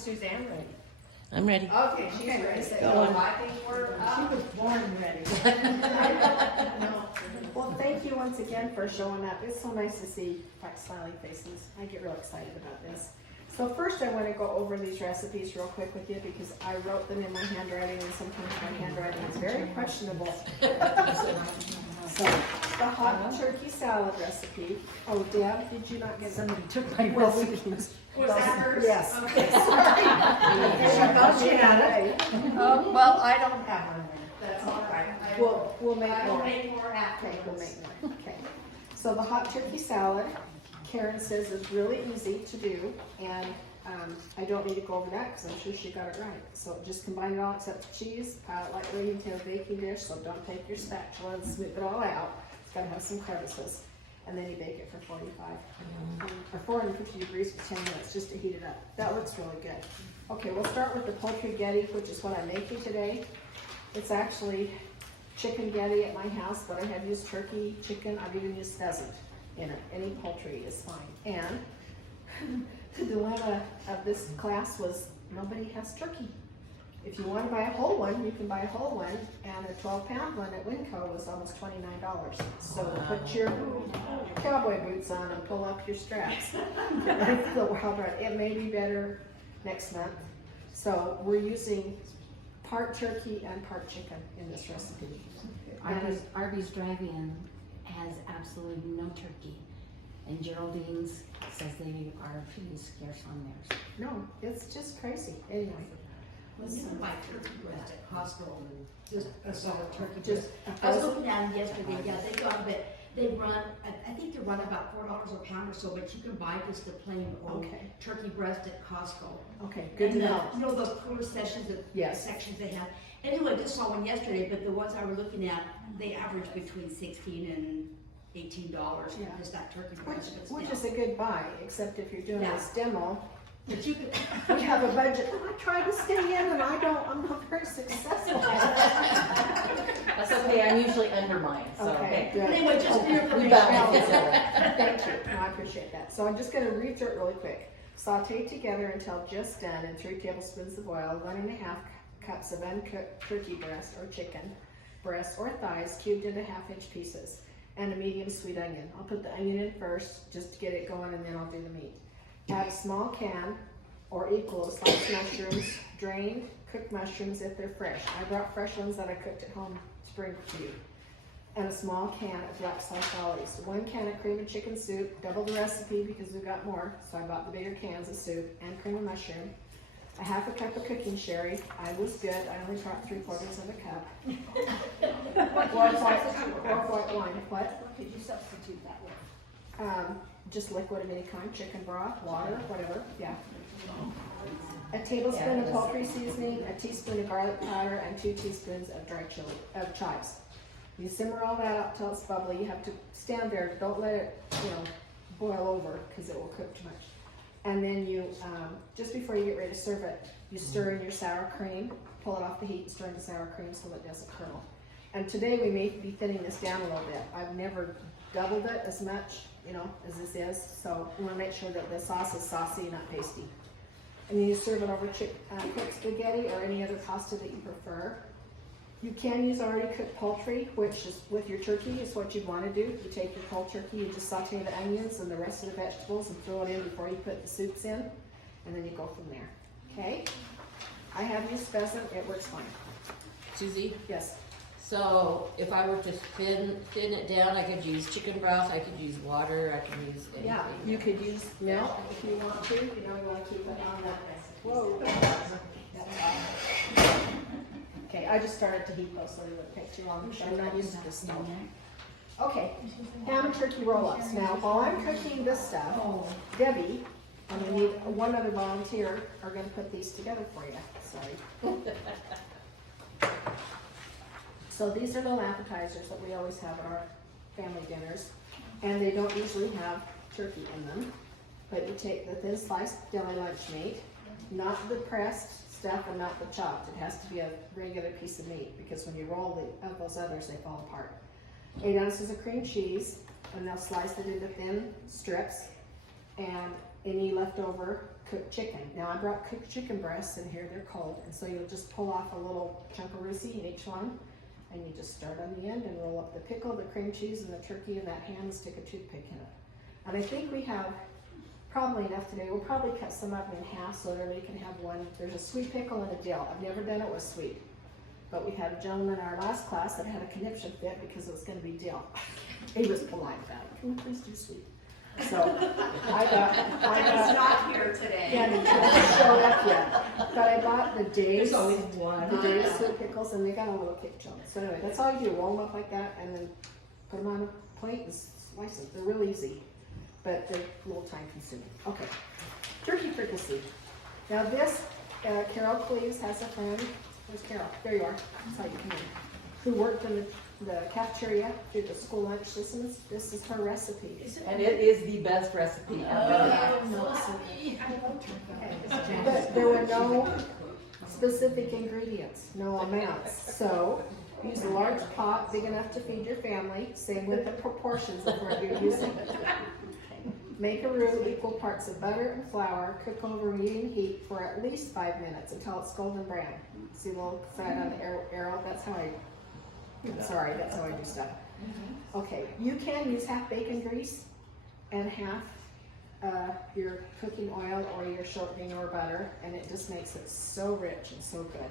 Suzanne ready? I'm ready. Okay, she's ready. Go on. I think we're up. She was born ready. No. Well, thank you once again for showing up. It's so nice to see smiling faces. I get real excited about this. So first I want to go over these recipes real quick with you because I wrote them in my handwriting and sometimes my handwriting is very questionable. So the hot turkey salad recipe. Oh, Deb, did you not get some? Somebody took my Well, we recipe. can- Was that hers? Yes. Okay, sorry. I thought she had it. Well, I don't have one there. That's all right. We'll make I will more. make more after. Okay, we'll make more. Okay. So the hot turkey salad, Karen says is really easy to do, and I don't need to go over that because I'm sure she got it right. So just combine it all except the cheese, pile it lightly into a baking dish, so don't take your spatula and sweep it all out. It's gotta have some crevices. And then you bake it for 450 degrees for 10 minutes just to heat it up. That looks really good. Okay, we'll start with the poultry getty, which is what I'm making today. It's actually chicken getty at my house, but I have used turkey, chicken, I've even used pheasant in it. Any poultry is fine. And the dilemma of this class was nobody has turkey. If you want to buy a whole one, you can buy a whole one, and a 12-pound one at Winco was almost $29. So put your cowboy boots on and pull up your straps. It may be better next month. So we're using part turkey and part chicken in this recipe. Arby's Drive-In has absolutely no turkey. And Geraldine's says they are pretty scarce on theirs. No, it's just crazy. Anyway. You can buy turkey breast at Costco and just a solid turkey Just breast. I was looking at them yesterday, yeah, they got a bit, they run, I think they run about $4 a pound or so, but you can buy just the plain old Okay. turkey breast at Costco. Okay, good to And know. you know the cooler sessions, Yes. sections they have. Anyway, just saw one yesterday, but the ones I were looking at, they average between $16 and $18 for Yeah. just that turkey breast. but Which still. is a good buy, except if you're doing Yeah. this demo. But you could, We have a budget. I try to stay in and I'm not very successful. That's okay, I'm usually under mine, so. Okay, good. anyway, just for your We information. balance each other. Thank you. No, I appreciate that. So I'm just gonna read through it really quick. Saute together until just done in 3 tablespoons of oil, 1½ cups of uncooked turkey breast or chicken breast or thighs cubed into 1/2-inch pieces, and a medium sweet onion. I'll put the onion in first just to get it going, and then I'll do the meat. Add a small can or equal of sliced mushrooms, drained, cooked mushrooms if they're fresh. I brought fresh ones that I cooked at home to bring for you. And a small can of black sauce olives. 1 can of cream of chicken soup, double the recipe because we've got more, so I bought the bigger cans of soup, and cream of mushroom. A 1/2 cup of cooking sherry. I was good, I only brought 3/4 of a cup. Or white wine. What? What could you substitute that with? Just liquid of any kind, chicken broth, water, whatever, yeah. A tablespoon of poultry seasoning, a teaspoon of garlic powder, and 2 teaspoons of dried chives. You simmer all that up till it's bubbly. You have to stand there, don't let it, boil over because it will cook too much. And then you, just before you get ready to serve it, you stir in your sour cream, pull it off the heat and stir in the sour cream so it doesn't curdle. And today we may be thinning this down a little bit. I've never doubled it as much, as this is, so we want to make sure that the sauce is saucy, not pasty. And then you serve it over cooked spaghetti or any other pasta that you prefer. You can use already cooked poultry, which is with your turkey is what you'd want to do. You take your cold turkey, you just saute the onions and the rest of the vegetables and throw it in before you put the soups in, and then you go from there. Okay? I have used pheasant, it works fine. Susie, Yes. so if I were to thin it down, I could use chicken broth, I could use water, I could use anything. Yeah, you could use milk if you want to. You want to keep it on that. Whoa. Okay, I just started to heat those so they wouldn't take too long. I'm not used to this stove. Okay, ham and turkey roll-ups. Now, while I'm cooking this stuff, Debbie, and we need one other volunteer, are gonna put these together for you. Sorry. So these are little appetizers that we always have at our family dinners, and they don't usually have turkey in them. But you take the thin sliced deli lunch meat, not the pressed stuff and not the chopped. It has to be a regular piece of meat because when you roll those others, they fall apart. 8 ounces of cream cheese, and they'll slice it into thin strips, and any leftover cooked chicken. Now I brought cooked chicken breasts in here, they're cold, and so you'll just pull off a little chunk of Russie in each one, and you just start on the end and roll up the pickle, the cream cheese, and the turkey in that hand and stick a toothpick in it. And I think we have probably enough today. We'll probably cut some of them in half so that everybody can have one. There's a sweet pickle and a dill. I've never done it with sweet. But we had a gentleman in our last class that had a conniption fit because it was going to be dill. He was polite about it. Can we please do sweet? So I got. He's not here today. Yeah, he hasn't showed up yet. But I bought the Dave's. There's always one. The Dave's sweet pickles, and they got a little kick to them. So anyway, that's all you do. Roll them up like that, and then put them on a plate and slice them. They're real easy, but they're a little time consuming. Okay, turkey fricassee. Now this, Carol Cleves has a friend. Where's Carol? There you are. That's how you come in. Who worked in the cafeteria through the school lunch systems. This is her recipe. And it is the best recipe ever. But there were no specific ingredients, no amounts. So use a large pot big enough to feed your family, same with the proportions of what you're using. Make a roux equal parts of butter and flour, cook over medium heat for at least 5 minutes until it's golden brown. See the little side on the arrow? That's how that's how I do stuff. Okay, you can use half bacon grease and half your cooking oil or your shortening or butter, and it just makes it so rich and so good.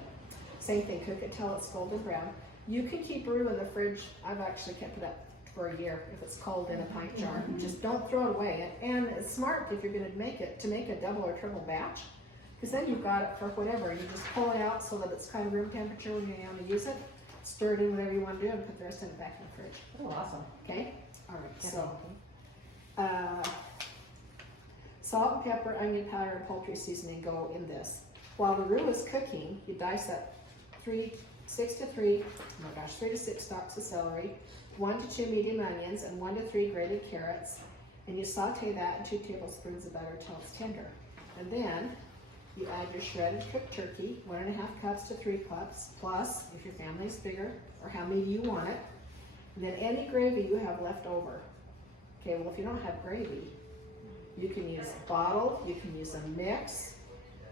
Same thing, cook it till it's golden brown. You can keep roux in the fridge. I've actually kept it up for a year if it's cold in a pint jar. Just don't throw it away. And it's smart if you're going to make a double or triple batch, because then you've got it for whatever. You just pull it out so that it's kind of room temperature when you want to use it. Stir it in whatever you want to do and put the rest of it back in the fridge. Oh, awesome. Okay? All right. So, salt and pepper, onion powder, and poultry seasoning go in this. While the roux is cooking, you dice up 3 to 6 stalks of celery, 1 to 2 medium onions, and 1 to 3 grated carrots, and you saute that in 2 tablespoons of butter until it's tender. And then you add your shredded cooked turkey, 1.5 cups to 3 cups, plus, if your family's bigger, or how many you want it, and then any gravy you have left over. Okay, well, if you don't have gravy, you can use a bottle, you can use a mix,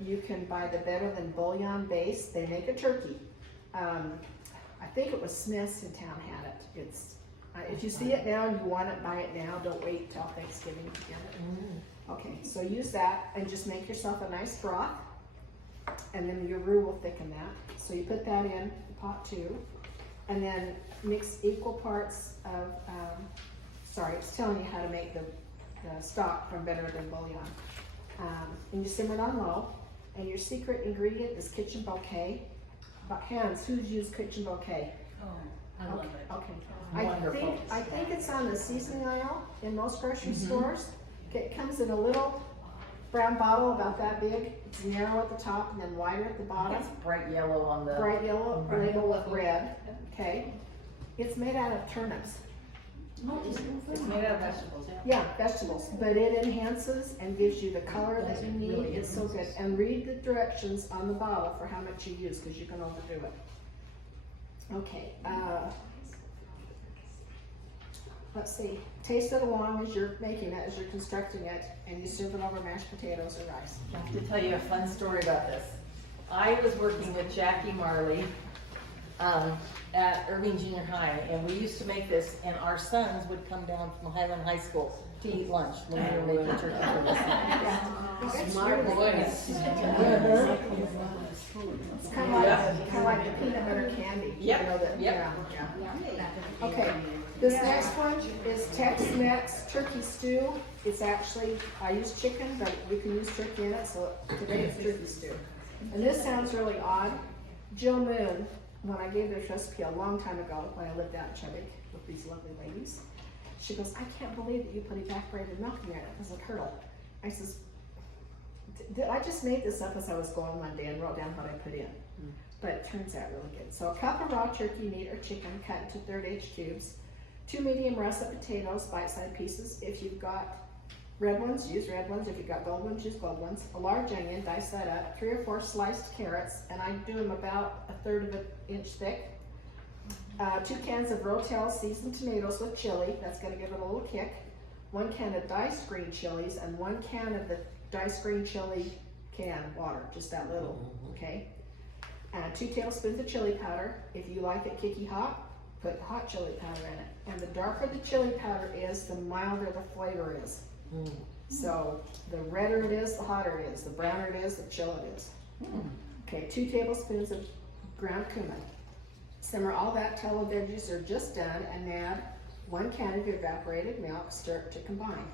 you can buy the Better Than Bouillon base. They make a turkey. I think it was Smith's in town had it. It's if you see it now and you want it, buy it now. Don't wait till Thanksgiving to get it. Okay, so use that and just make yourself a nice broth, and then your roux will thicken that. So you put that in the pot too, and then mix equal parts of. It's telling you how to make the stock from Better Than Bouillon. And you simmer it on low. And your secret ingredient is kitchen bouquet. Hands, who's used kitchen bouquet? Oh, I love it. Okay. Wonderful. I think it's on the seasoning aisle in most grocery stores. It comes in a little brown bottle about that big. It's narrow at the top and then wider at the bottom. It's bright yellow on the. Bright yellow label with red. Okay. It's made out of turnips. It's made out of vegetables, yeah. Yeah, vegetables, but it enhances and gives you the color that you need. It's so good. And read the directions on the bottle for how much you use, because you can overdo it. Okay, let's see. Taste it along as you're making it, as you're constructing it, and you serve it over mashed potatoes or rice. I have to tell you a fun story about this. I was working with Jackie Marley at Irving Junior High, and we used to make this, and our sons would come down from Highland High School to eat lunch when we were making turkey for this. Smart boys. It's kind of like the peanut butter candy. Yep, You know, that, yep. yeah. Okay, this next one is Tex-Mex turkey stew. It's actually, I use chicken, but you can use turkey in it, so today it's turkey stew. And this sounds really odd. Jill Moon, when I gave this recipe a long time ago, when I lived out in Chubbuck with these lovely ladies, she goes, I can't believe that you put evaporated milk in there. It was a curdle. I says, I just made this up as I was going one day and wrote down what I put in. But it turns out really good. So a cup of raw turkey meat or chicken cut into 1/3 inch cubes, 2 medium russet potatoes, bite-sized pieces. If you've got red ones, use red ones. If you've got gold ones, use gold ones. A large onion, dice that up. 3 or 4 sliced carrots, and I do them about 1/3 of an inch thick. 2 cans of Rotel seasoned tomatoes with chili. That's going to give it a little kick. 1 can of diced green chilies, and 1 can of the diced green chili can water, just that little, okay? 2 tablespoons of chili powder. If you like it kicky hot, put hot chili powder in it. And the darker the chili powder is, the milder the flavor is. So the redder it is, the hotter it is. The browner it is, the chiller it is. Okay, 2 tablespoons of ground cumin. Simmer all that till the veggies are just done, and add 1 can of evaporated milk. Stir it to combine.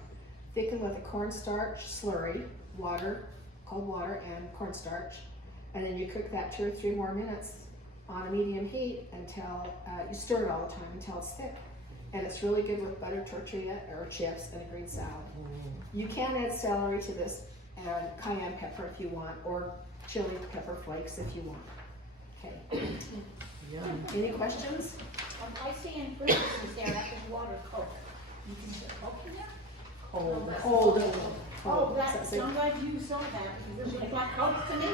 Thicken with a cornstarch slurry, water, cold water, and cornstarch. And then you cook that 2 or 3 more minutes on a medium heat until you stir it all the time until it's thick. And it's really good with butter tortilla or chips and a green salad. You can add celery to this and cayenne pepper if you want, or chili pepper flakes if you want. Okay. Any questions? I see in fruit juice there, that is water Coke. You can put Coke in there? Cold. Oh, That's that's, I'm glad you saw that, it looks like Coke to me.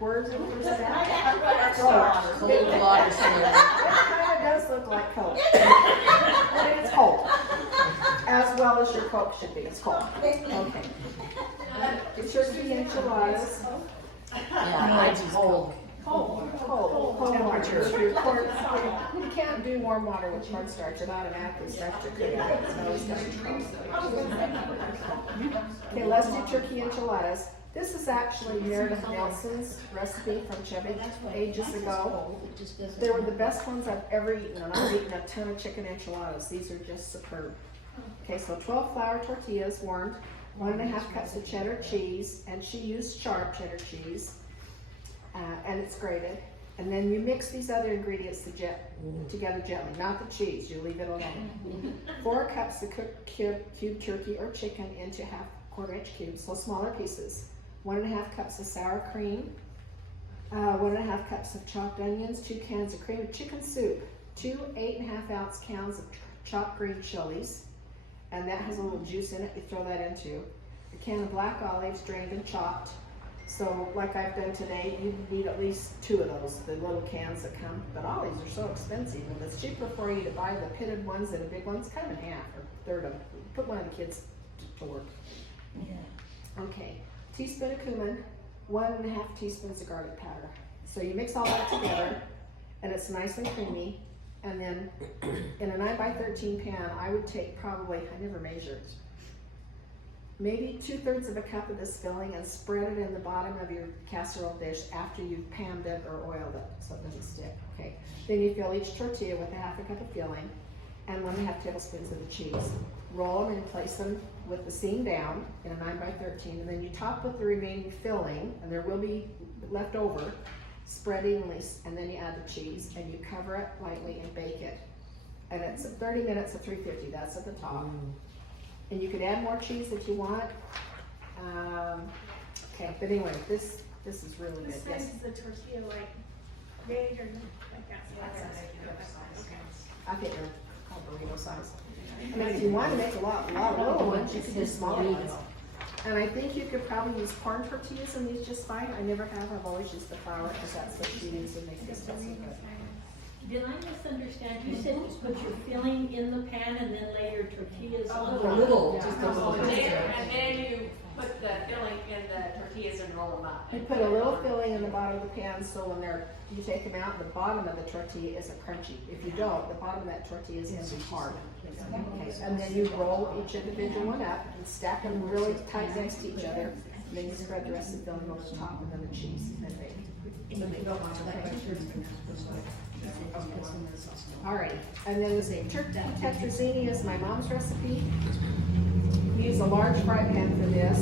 Where's Right that? after that, Oh, Cold water slurry. It kind of does look like Coke. But it's cold. As well as your Coke should be, it's cold. Okay. It's turkey enchiladas. Yeah, I just cold. Cold temperature. You can't do warm water with cornstarch, it automatically starts to cook. It's always got to be cold. Okay, let's do turkey enchiladas. This is actually Meredith Nelson's recipe from Chevy ages ago. They were the best ones I've ever eaten, and I've eaten a ton of chicken enchiladas. These are just superb. Okay, so 12 flour tortillas warmed, 1.5 cups of cheddar cheese, and she used sharp cheddar cheese, and it's grated. And then you mix these other ingredients together gently, not the cheese, you leave it alone. 4 cups of cooked cube turkey or chicken into 1/4 inch cubes, so smaller pieces. 1.5 cups of sour cream, 1.5 cups of chopped onions, 2 cans of cream of chicken soup, 2 8.5 ounce cans of chopped green chilies, and that has a little juice in it, you throw that into. A can of black olives drained and chopped. So like I've done today, you need at least 2 of those, the little cans that come, but olives are so expensive, and it's cheaper for you to buy the pitted ones than the big ones, cut them in half or third of them. Put one of the kids to work. Okay, teaspoon of cumin, 1.5 teaspoons of garlic powder. So you mix all that together, and it's nice and creamy. And then in a 9x13 pan, I would take probably, I never measured, maybe 2/3 of a cup of this filling and spread it in the bottom of your casserole dish after you've panned it or oiled it so it doesn't stick. Okay. Then you fill each tortilla with 1/2 cup of filling and 1.5 tablespoons of the cheese. Roll them and place them with the seam down in a 9x13, and then you top with the remaining filling, and there will be left over. Spread evenly, and then you add the cheese, and you cover it lightly and bake it. And it's 30 minutes at 350, that's at the top. And you could add more cheese if you want. Okay, but anyway, this is really good. This Yes. size is the tortilla like big or like that? I think they're called burrito size. I mean, if you want to make a lot of little ones, you can do smaller ones. And I think you could probably use corn tortillas in these just fine. I never have, I've always used the flour because that's what she needs to make this stuff so good. Did I misunderstand? You said you put your filling in the pan and then lay your tortillas on A the little, Yeah. just a little. And then you put the filling in the tortillas and roll them up. You put a little filling in the bottom of the pan so when you take them out, the bottom of the tortilla isn't crunchy. If you don't, the bottom of that tortilla is going to be hard. Okay, and then you roll each individual one up and stack them really tight next to each other. And then you spread the rest of the filling over the top and then the cheese and then bake. Alright, and then the turkey tetrazzini is my mom's recipe. We use a large fry pan for this,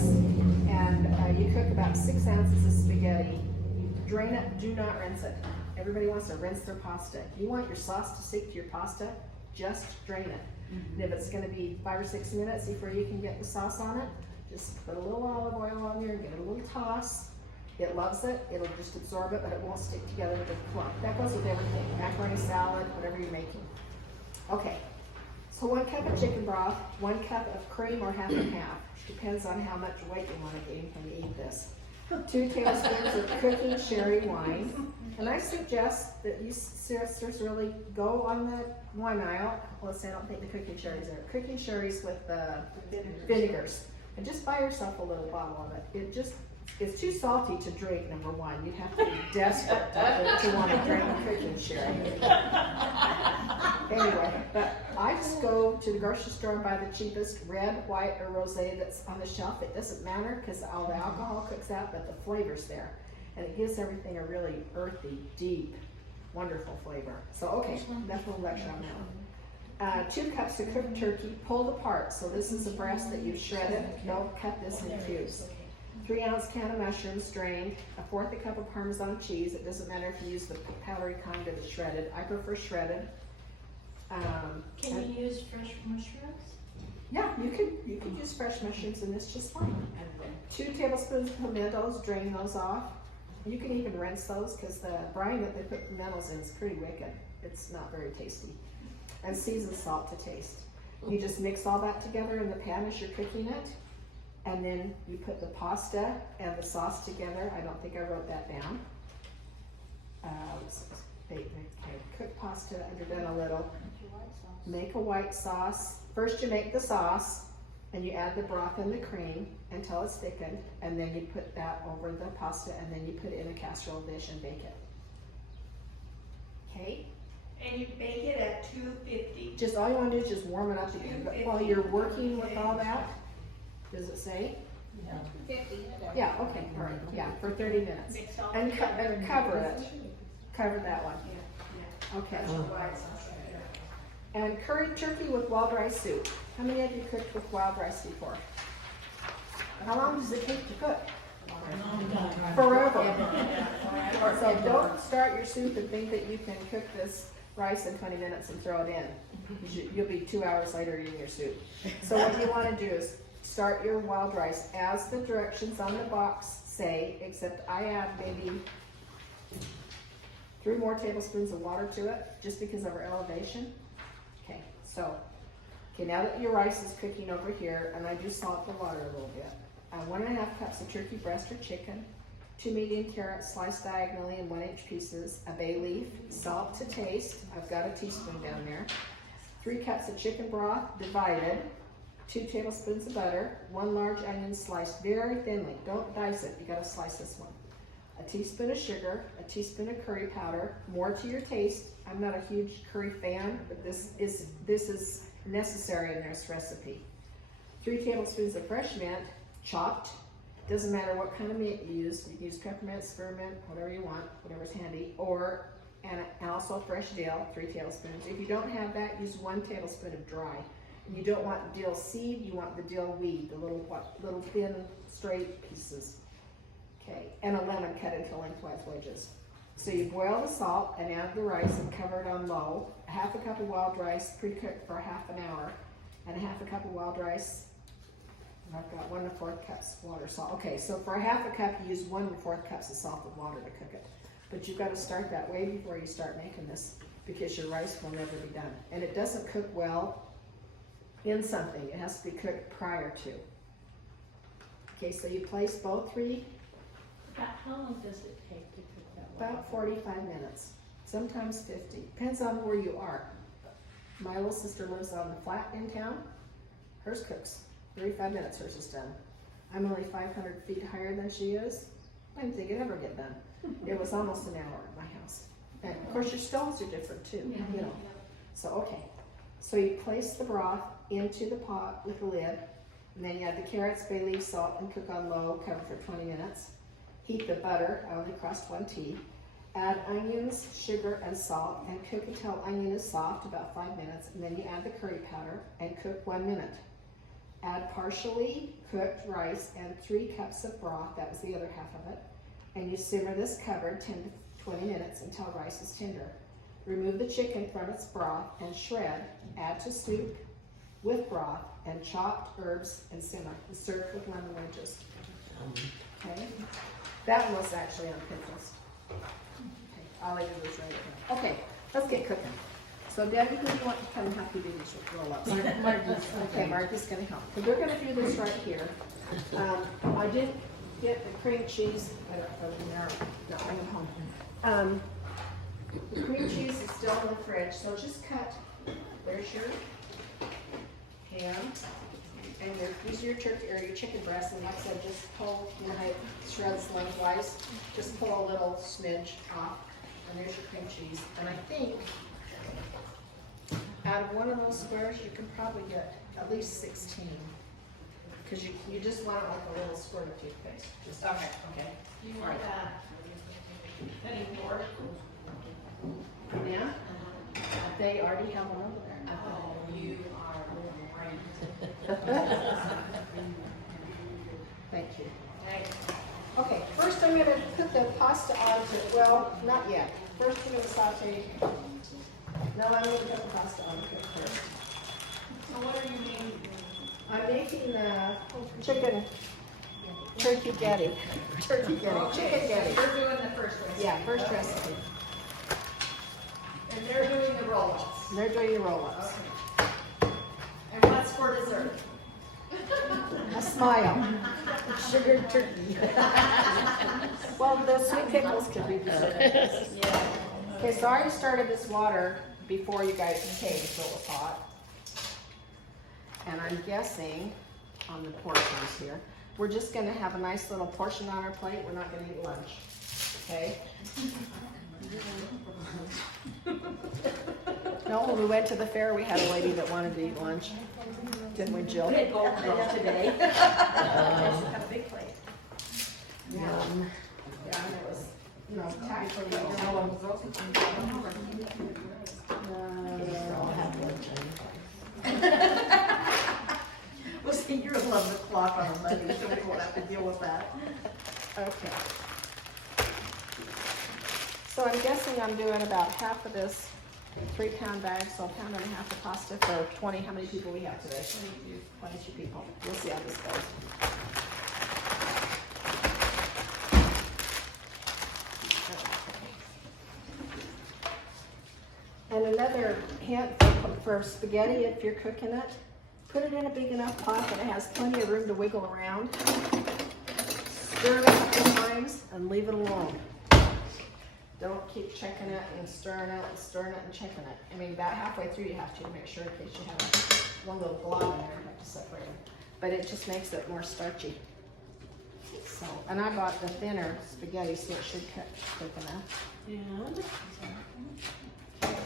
and you cook about 6 ounces of spaghetti. You drain it, do not rinse it. Everybody wants to rinse their pasta. If you want your sauce to stick to your pasta, just drain it. And if it's gonna be 5 or 6 minutes before you can get the sauce on it, just put a little olive oil on there and give it a little toss. It loves it, it'll just absorb it, but it won't stick together with the clump. That goes with everything, macaroni salad, whatever you're making. Okay, so 1 cup of chicken broth, 1 cup of cream or half and half. Depends on how much weight you want to gain when you eat this. 2 tablespoons of cooking sherry wine. And I suggest that you sisters really go on the wine aisle. Let's say I don't think the cooking sherry's there. Cooking sherry's with the vinegars. And just buy yourself a little bottle of it. It's too salty to drink, number one. You'd have to be desperate to want to drink cooking sherry. Anyway, but I just go to the grocery store and buy the cheapest red, white, or rosé that's on the shelf. It doesn't matter because all the alcohol cooks out, but the flavor's there. And it gives everything a really earthy, deep, wonderful flavor. So, okay, enough little lecture on that one. 2 cups of cooked turkey, pulled apart. So this is a breast that you've shredded. Don't cut this in cubes. 3-ounce can of mushrooms drained. 1/4 a cup of Parmesan cheese. It doesn't matter if you use the powdery kind or the shredded. I prefer shredded. Can you use fresh mushrooms? Yeah, you could use fresh mushrooms in this just fine. 2 tablespoons of pimentos, drain those off. You can even rinse those because the brine that they put pimentos in is pretty wicked. It's not very tasty. And seasoned salt to taste. You just mix all that together in the pan as you're cooking it. And then you put the pasta and the sauce together. I don't think I wrote that down. Cook pasta, underdone a little. Make a white sauce. First you make the sauce and you add the broth and the cream until it's thickened, and then you put that over the pasta, and then you put it in a casserole dish and bake it. Okay? And you bake it at 250. Just all you want to do is just warm it up again. But while you're working with all that, does it say? Yeah. 50. Yeah, okay, all right, yeah, for 30 minutes. Mix all And together. cover it. Cover that one. Okay. White sauce. And curried turkey with wild rice soup. How many of you cooked with wild rice before? How long does it take to cook? Forever. So don't start your soup and think that you can cook this rice in 20 minutes and throw it in. You'll be 2 hours later eating your soup. So what you want to do is start your wild rice as the directions on the box say, except I add maybe 3 more tablespoons of water to it, just because of our elevation. Okay, so, now that your rice is cooking over here, and I do salt the water a little bit. 1.5 cups of turkey breast or chicken, 2 medium carrots sliced diagonally in 1-inch pieces, a bay leaf, salt to taste, I've got a teaspoon down there, 3 cups of chicken broth divided, 2 tablespoons of butter, 1 large onion sliced very thinly, don't dice it, you gotta slice this one. A teaspoon of sugar, a teaspoon of curry powder, more to your taste. I'm not a huge curry fan, but this is necessary in this recipe. 3 tablespoons of fresh mint, chopped. Doesn't matter what kind of mint you use. You can use peppermint, spearmint, whatever you want, whatever's handy. And also fresh dill, 3 tablespoons. If you don't have that, use 1 tablespoon of dry. You don't want dill seed, you want the dill weed, the little thin, straight pieces. Okay, and a lemon cut into lengthwise wedges. So you boil the salt and add the rice and cover it on low. 1/2 cup of wild rice pre-cooked for 1/2 hour, and 1/2 cup of wild rice. I've got 1 1/4 cups water, salt. Okay, so for 1/2 cup, you use 1 1/4 cups of salted water to cook it. But you've got to start that way before you start making this, because your rice will never be done. And it doesn't cook well in something. It has to be cooked prior to. Okay, so you place both 3. How long does it take to cook that one? About 45 minutes, sometimes 50. Depends on where you are. My little sister lives on the flat in town. Hers cooks 35 minutes, hers is done. I'm only 500 feet higher than she is. I didn't think it'd ever get done. It was almost an hour at my house. And of course your stoves are different too, you know. So, okay. So you place the broth into the pot with the lid, and then you add the carrots, bay leaf, salt, and cook on low, cover for 20 minutes. Heat the butter, I only crossed 1 tea. Add onions, sugar, and salt, and cook until onion is soft, about 5 minutes, and then you add the curry powder and cook 1 minute. Add partially cooked rice and 3 cups of broth, that was the other half of it, and you simmer this covered 10 to 20 minutes until rice is tender. Remove the chicken from its broth and shred, add to soup with broth and chopped herbs and simmer. Serve with lemon wedges. Okay? That one was actually on Pinterest. Okay, all I did was write it down. Okay, let's get cooking. So Debbie, who do you want to come and help you do these roll-ups? Martha's. Okay, Martha's gonna help. So we're gonna do this right here. I did get the cream cheese, I don't put it in there, no, bring it home. The cream cheese is still in the fridge, so just cut, there's your ham, and these are your turkey, or your chicken breast, and like I said, just pull, you know, how it shreds lengthwise, just pull a little smidge off, and there's your cream cheese, and I think out of one of those squares, you can probably get at least 16. Cause you just want it like a little squirt of toothpaste, just. Okay. Okay. You want any more? Yeah? They already have one over there. Oh, you are great. Thank you. Okay, first I'm gonna put the pasta onto, well, not yet. First I'm gonna saute. No, I'm gonna put the pasta on first. So what are you making? I'm making the chicken turkey getty. Turkey getty, chicken getty. You're doing the first one. Yeah, first recipe. And they're doing the roll-ups. They're doing the roll-ups. And what's for dessert? A smile. Sugared turkey. Well, the sweet pickles could be dessert. Yeah. Okay, so I already started this water before you guys came, so it was hot. And I'm guessing on the portions here, we're just gonna have a nice little portion on our plate. We're not gonna eat lunch, okay? No, when we went to the fair, we had a lady that wanted to eat lunch. Didn't we, Jill? Big gold plate today. Have a big plate. Yeah, and it was, you know, tactfully, I'll have lunch. Well, see, you're 11 o'clock on a Monday, so we won't have to deal with that. Okay. So I'm guessing I'm doing about half of this 3-pound bag, so a pound and a half of pasta for 20, how many people we have today? 22 people. We'll see how this goes. And another hint for spaghetti, if you're cooking it, put it in a big enough pot that it has plenty of room to wiggle around. Stir it a couple times and leave it alone. Don't keep checking it and stirring it and stirring it and checking it. I mean, about halfway through you have to make sure in case you have one little blob in there, you have to separate them. But it just makes it more starchy. So, and I bought the thinner spaghetti, so it should cook quick enough. And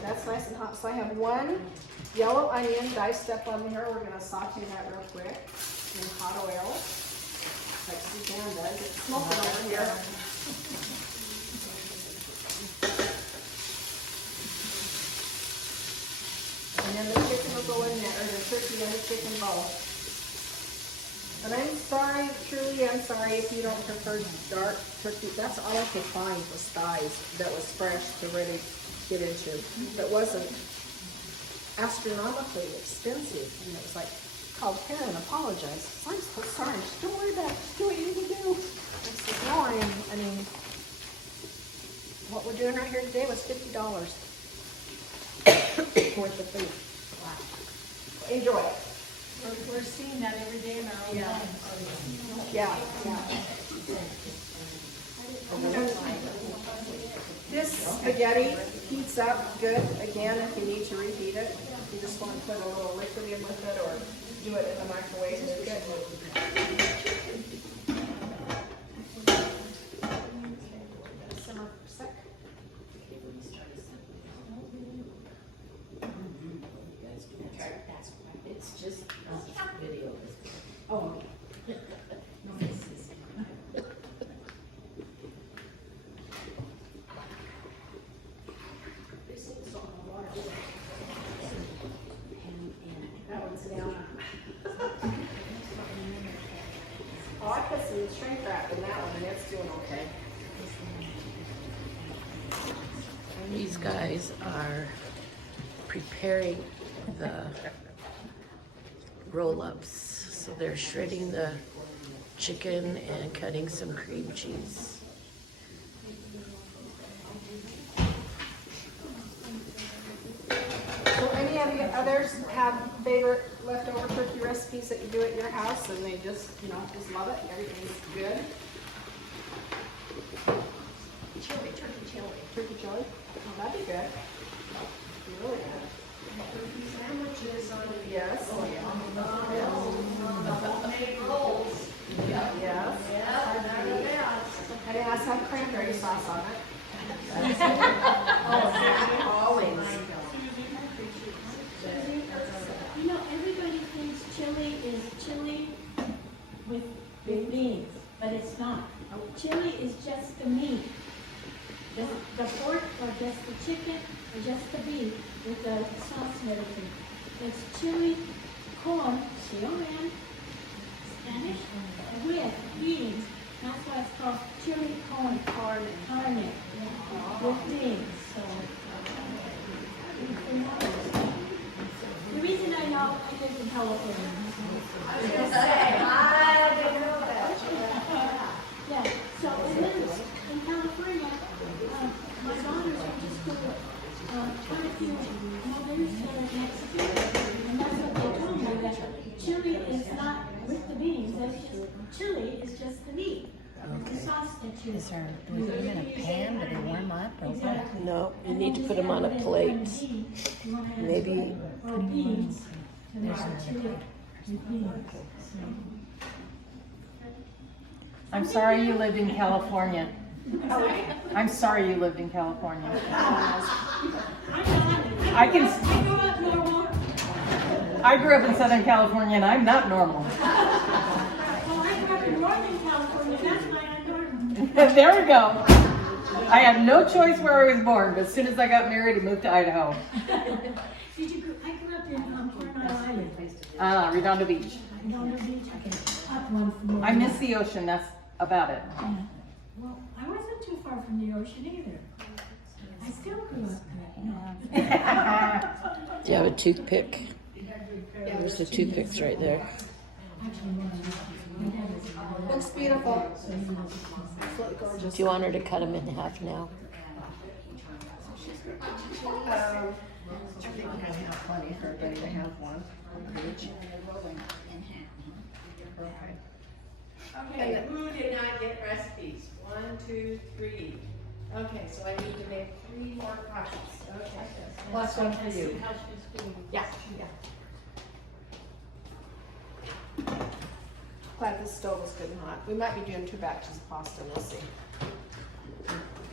that's nice and hot. So I have one yellow onion diced up on here. We're gonna saute that real quick in hot oil, like Suzanne does. It's smoking over here. And then the chicken will go in there, or the turkey and the chicken bowl. And I'm sorry, truly, I'm sorry if you don't prefer dark turkey. That's all I could find was thighs that was fresh to really get into. That wasn't astronomically expensive. And it was like, called Karen and apologized. I'm so sorry. Just don't worry about it. Just do what you need to do. I said, no, I mean, what we're doing right here today was $50 worth of food. Wow. Enjoy it. We're seeing that every day in our own lives. Yeah, yeah. This spaghetti heats up good, again, if you need to reheat it. If you just want to put a little liquid in with it or do it in the microwave, it's good. Simmer for a sec. It's just video. Oh, that one's down. Oh, I put some shrink wrap in that one and it's doing okay. These guys are preparing the roll-ups. So they're shredding the chicken and cutting some cream cheese. So any of you others have favorite leftover turkey recipes that you do at your house and they just, you know, just love it, everything's good? chili. Turkey chili? Oh, that'd be good. Be really good. Turkey sandwiches on the. Yes. Oh, yeah. On the homemade rolls. Yes. Yeah, none of that. And it has to have cranberry sauce on it. Always. You know, everybody thinks chili is chili with beans, but it's not. Chili is just the meat. The pork or just the chicken or just the beef with the sauce and everything. It's chili con, C-O-N, Spanish, with beans. That's why it's called chili con carne with beans. So, the reason I know, I live in California. I was gonna say, I didn't know that. Yeah, so and then in California, my daughters went to school, quite a few mothers that are Mexican, and that's what they told me, that chili is not with the beans, that's just, chili is just the meat. The sauce that you. Is there, do we put them in a pan? Do they warm up or what? Exactly. No, you need to put them on a plate. Maybe. Or beans, and there's chili with beans. I'm sorry you lived in California. I'm sorry you lived in California. I can. I grew up normal. I grew up in Southern California and I'm not normal. Well, I grew up in Northern California, that's why I'm normal. There we go. I had no choice where I was born, but as soon as I got married, I moved to Idaho. I grew up in Coronado Island, Redondo Beach. Redondo Beach, up one from. I miss the ocean, that's about it. Yeah. Well, I wasn't too far from the ocean either. I still grew up there. No. Do you have a toothpick? There's the toothpicks right there. Looks beautiful. Absolutely gorgeous. Do you want her to cut them in half now? I think we're gonna have plenty for everybody to have one. Okay, who did not get recipes? 1, 2, 3. Okay, so I need to make 3 more copies. Okay. Plus one for you. Yeah. Glad this stove is good and hot. We might be doing 2 batches of pasta, we'll see.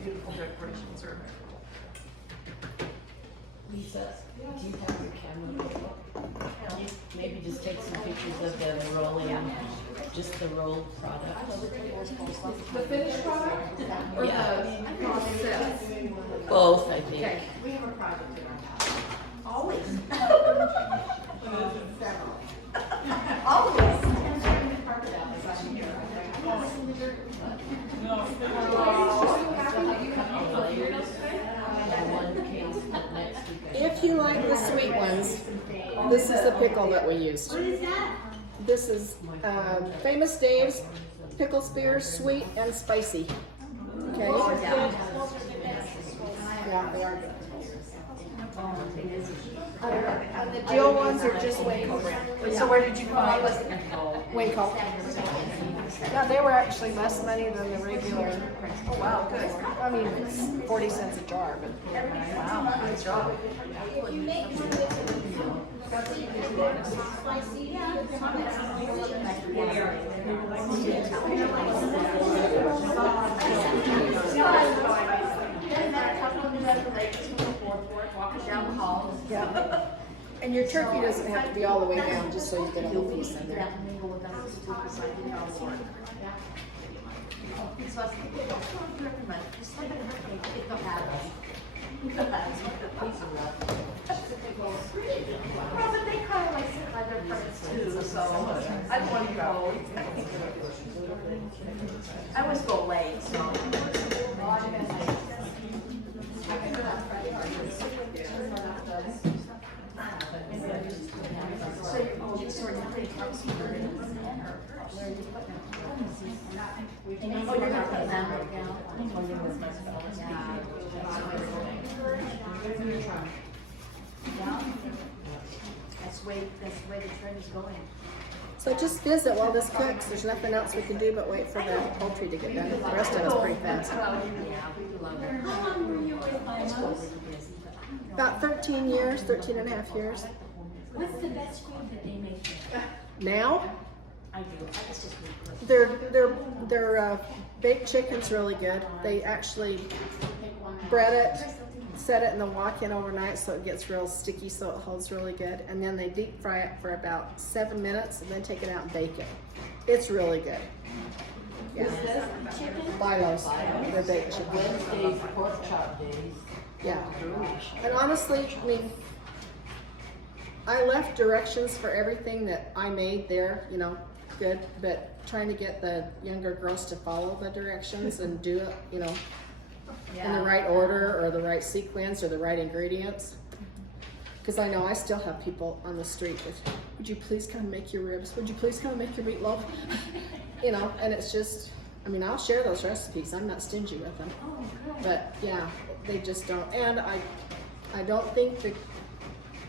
Beautiful decorations are. Lisa, do you have your camera? Maybe just take some pictures of the rolling, just the rolled product. The finished product? Or Yeah. the process? Both, I think. Okay, we have a project in our house. Always. Always. If you like the sweet ones, this is the pickle that we used. What is that? This is Famous Dave's Pickle Spears, sweet and spicy. Okay? Yeah, they are good. And the Jill ones are just Waco brand. So where did you buy them? Waco. Yeah, they were actually less money than the regular. Oh wow, good. I mean, it's 40 cents a jar, but wow, good job. Yeah. And your turkey doesn't have to be all the way down, just so you get a whole piece in there. Well, but they kind of like sit by their friends too, so I want to go. I always go late, so. So you're sort of pretty close. Oh, you're not putting them down? Yeah. That's the way the trend is going. So just visit while this cooks. There's nothing else we can do but wait for the poultry to get done. The rest of it's pretty fast. How long were you with my mom? About 13 years, 13 and a half years. What's the best food that they make there? Now, I do, I just their baked chicken's really good. They actually bread it, set it in the walk-in overnight so it gets real sticky so it holds really good. And then they deep fry it for about 7 minutes and then take it out and bake it. It's really good. Yeah. Bilos, they're baked chicken. Wednesdays, pork chop days. Yeah. And honestly, I mean, I left directions for everything that I made there, you know, good, but trying to get the younger girls to follow the directions and do it, you know, in the right order or the right sequence or the right ingredients. Because I know I still have people on the street with, would you please come make your ribs? Would you please come make your meatloaf? You know, and it's just, I mean, I'll share those recipes. I'm not stingy with them. But yeah, they just don't. And I don't think that,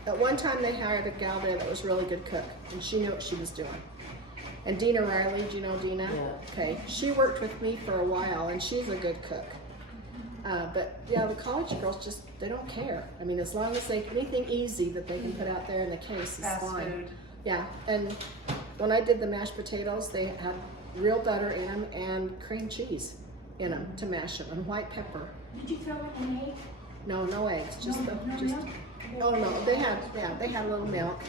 at one time they hired a gal there that was a really good cook and she knew what she was doing. And Dina Riley, do you know Dina? Yeah. Okay, she worked with me for a while and she's a good cook. But yeah, the college girls just, they don't care. I mean, as long as they, anything easy that they can put out there in the case is Fast fine. food. Yeah, and when I did the mashed potatoes, they had real butter in them and cream cheese in them to mash them and white pepper. Did you throw in an egg? No eggs, just No just. milk? Oh no, they had a little milk,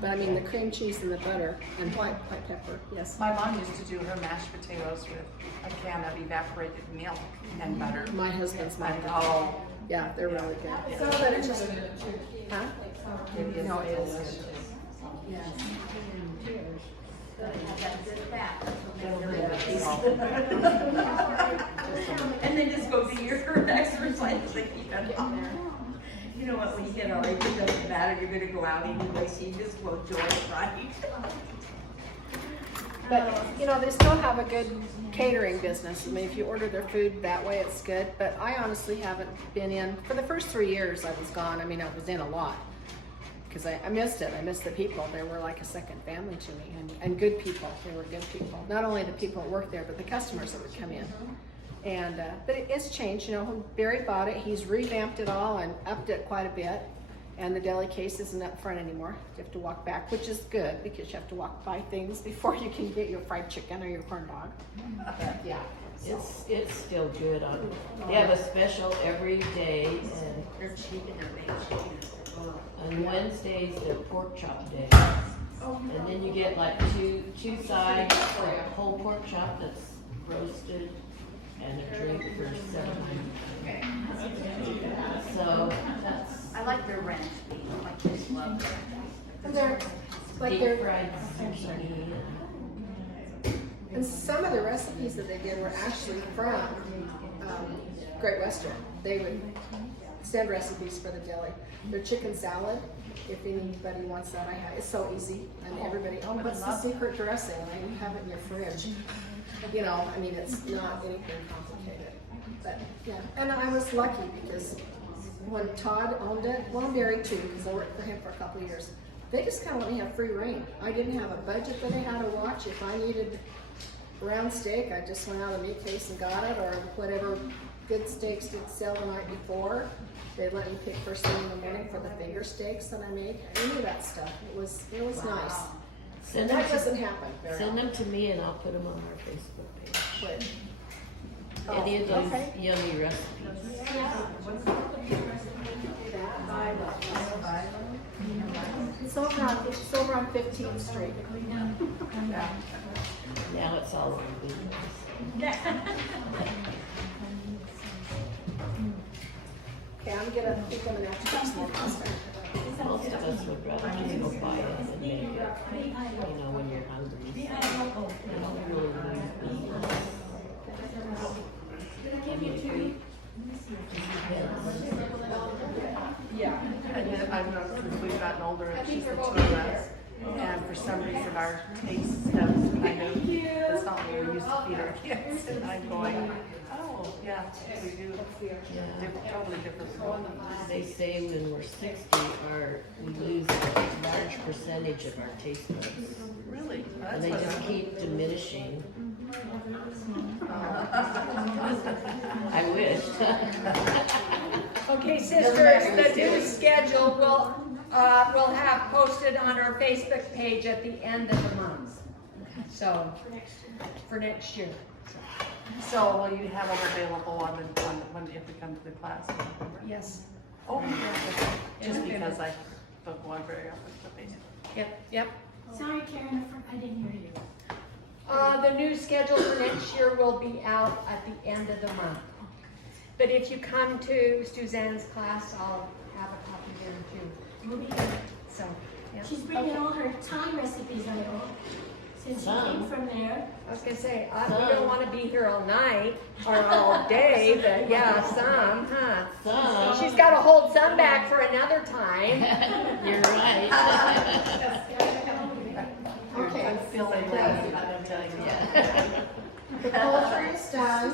but I mean the cream cheese and the butter and white pepper. Yes. My mom used to do her mashed potatoes with a can of evaporated milk and butter. My husband's mom. And oh, Yeah, they're really good. So that it's just, huh? no, it is. And then just go do your exercise again. You know what, when you get our age, it doesn't matter, you're gonna go out anyway, so you just will enjoy it, right? But, you know, they still have a good catering business. I mean, if you order their food that way, it's good. But I honestly haven't been in, for the first 3 years I was gone, I mean, I was in a lot. Because I missed it. I missed the people. They were like a second family to me. And good people. They were good people. Not only the people that worked there, but the customers that would come in. And, but it's changed. You know, when Barry bought it, he's revamped it all and upped it quite a bit. And the deli case isn't up front anymore. You have to walk back, which is good because you have to walk by things before you can get your fried chicken or your corn dog. Yeah. It's still good on, they have a special every day and They're cheap and they're baked. on Wednesdays they're pork chop day. And then you get like two sides, a whole pork chop that's roasted and a drink for $7. So that's I like their ranch meat, my kids love it. And they're, like deep they're, fried zucchini. and some of the recipes that they did were actually from Great Western. They would send recipes for the deli. Their chicken salad, if anybody wants that, I have. It's so easy, and everybody, oh, what's the secret dressing? And you have it in your fridge. You know, I mean, it's not anything complicated. But yeah, and I was lucky because when Todd owned it, well, Barry too, because I worked for him for a couple of years. They just kind of let me have free reign. I didn't have a budget that I had to watch. If I needed round steak, I just went out of the meat case and got it, or whatever good steaks did sell the night before. They let me pick first thing in the morning for the finger steaks that I made. Any of that stuff. It was nice. And Send them that doesn't happen very Send often. them to me and I'll put them on our Facebook page. But, Any of those okay. yummy recipes. It's over on 15th Street. Now it's all over business. Okay, I'm gonna have to have some more pasta. Most of us would rather just go buy it and make it, you know, when you're hungry. You don't really lose business. Give you two. Yeah, and then I've noticed since we've gotten older, it's just the two of us. And for some reason, our tastes have kind of, it's not what we used to feed our kids, and I'm going, oh, yeah, we do. Totally different. They say when we're 60, we lose a large percentage of our taste buds. Really? And they just keep diminishing. I wish. Okay, sisters, the new schedule we'll have posted on our Facebook page at the end of the month. So, for next year. So will you have them available when if we come to the class? Yes. Oh, yeah. Just because I don't go on very often to Facebook. Yep. Sorry, Karen, I didn't hear you. The new schedule for next year will be out at the end of the month. But if you come to Suzanne's class, I'll have a copy there too. We'll be here. So, yeah. She's bringing all her Thai recipes, I hope, since she came from there. I was gonna say, we don't wanna be here all night or all day, but yeah, some, huh? Some. She's gotta hold some back for another time. You're right. Okay, I feel like I'm telling you. the poultry is done.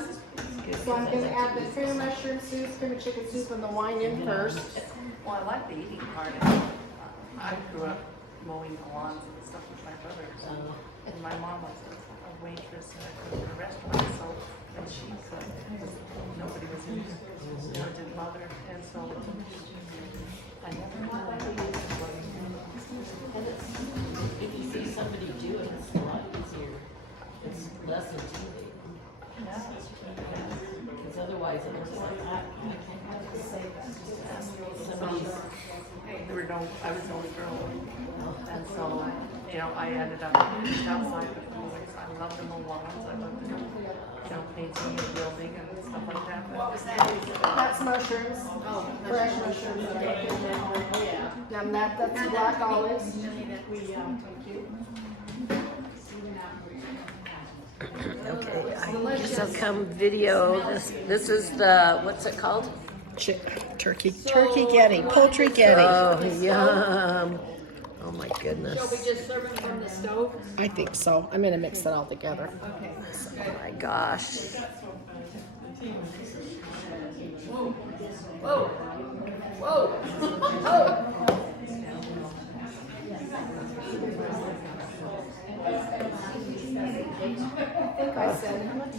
So I'm gonna add the cream of mushroom soup, cream of chicken soup, and the wine in first. Well, I like the eating part. I grew up mowing the lawns and stuff with my brothers. And my mom was a waitress at a restaurant, so, and she cooked, because nobody was in there, it didn't bother, and so I never knew. And if you see somebody do it, it's a lot easier. It's less intimidating. Yeah. Because otherwise it looks like somebody's. I was the only girl, and so, I ended up just outside the boys. I loved them a lot. I loved them, painting and building and stuff like that. But That's mushrooms, fresh mushrooms. And that's black olives. Okay, I guess I'll come video this. This is the, what's it called? Turkey getty, poultry getty. Oh, yum. Oh my goodness. just serve it from the stove? I think so. I'm gonna mix it all together. Okay. Oh my gosh. Whoa. I said, how much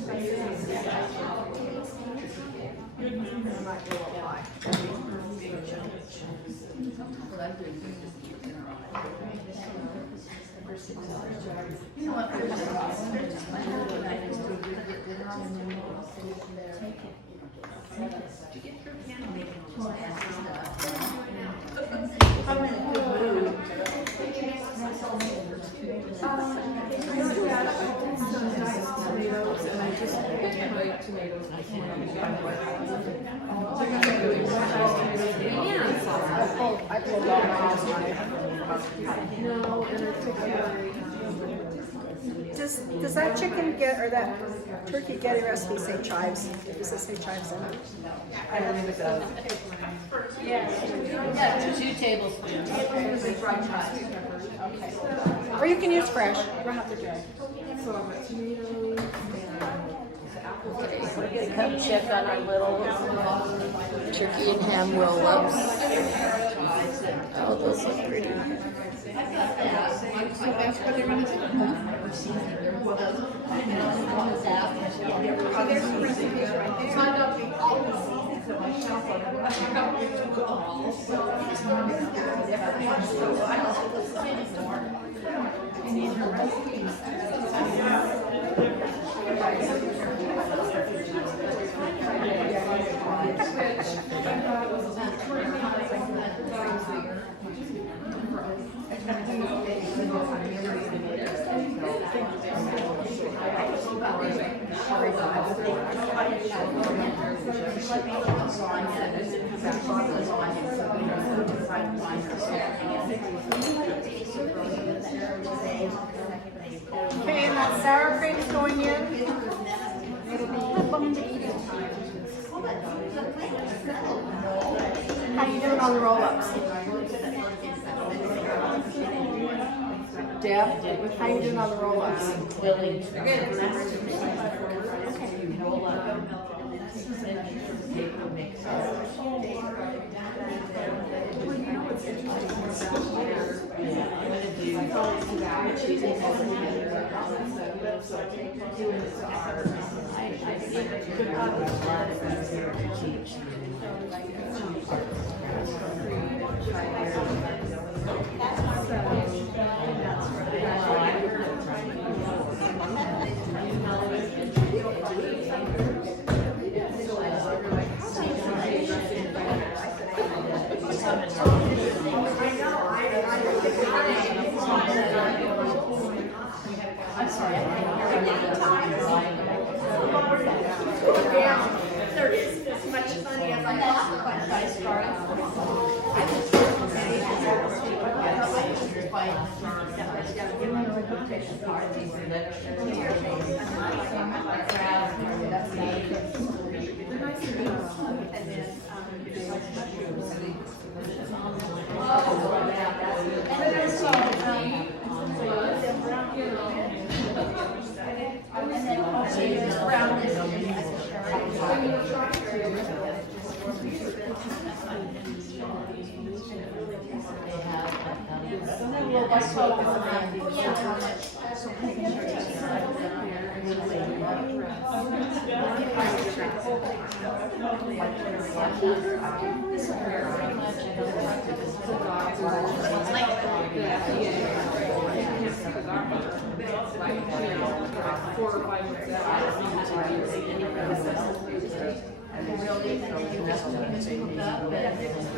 I pulled out no, and I took away. Does that chicken get, or that turkey getty recipe say chives? Does it say chives in it? I don't think it does. Yeah, 2 tablespoons. Okay. Or you can use fresh. You don't have to dry. So I've got tomatoes Okay, we're gonna come check on our little turkey and ham roll-ups. Oh, those look pretty. So that's what they're gonna do. Oh, there's some recipes right there. Okay, and that sour cream is going in. It'll be eating time. How you doing on the roll-ups? Deb, how you doing on the roll-ups? Billy. There isn't as much money as I thought when I started.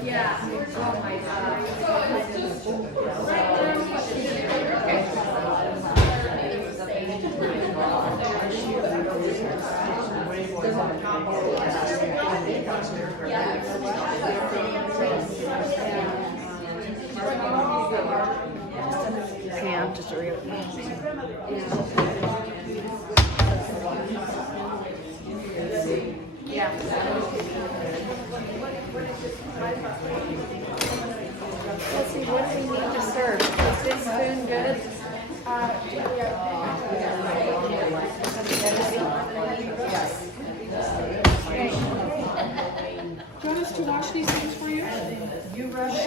Yeah. Oh my Pam, just a real. Yeah. Let's see, what do we need to serve? Is this spoon good? Do you want us to wash these things for you? You rush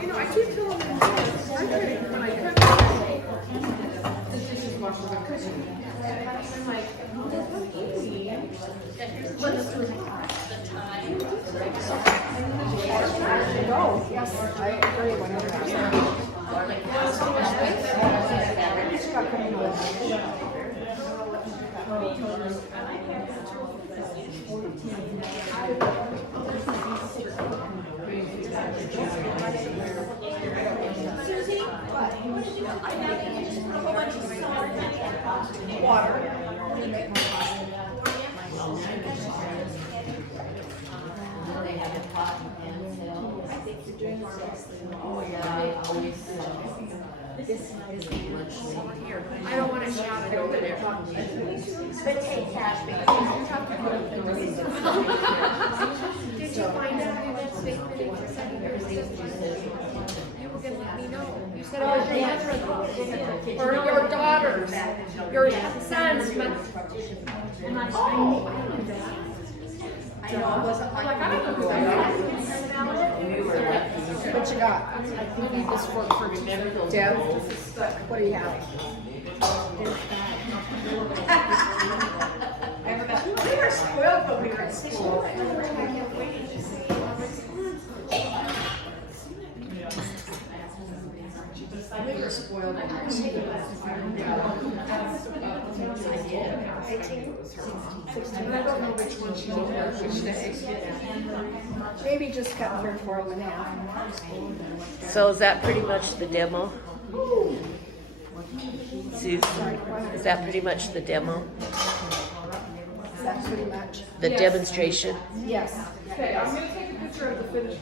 You know, I keep telling them, when I cook, the dishwasher was cooking. I'm like, oh, that's not easy. No, yes, I agree 100%. Susie, what did you do? I know that you just put a whole bunch of salt and water. To make more pasta. They have a pot and sale. Oh, yeah, they always sell. I don't want to shout it over there. But take cash because Did you find out who that statement is for secondary assistant? You were gonna let me know. You said, oh, your mother-in-law, or your daughters, your sons, but. Oh, I knew that. I know it wasn't like. I don't know who that is. What you got? I think we need this fork for Deb. What do you have? We were spoiled when we were in school. We were spoiled when we were in school. I don't know which one she's over, which day. Maybe just cut her 4 1/2. So is that pretty much the demo? Susie, is that pretty much the demo? Is that pretty much? The demonstration? Yes. Okay, I'm gonna take a picture of the finished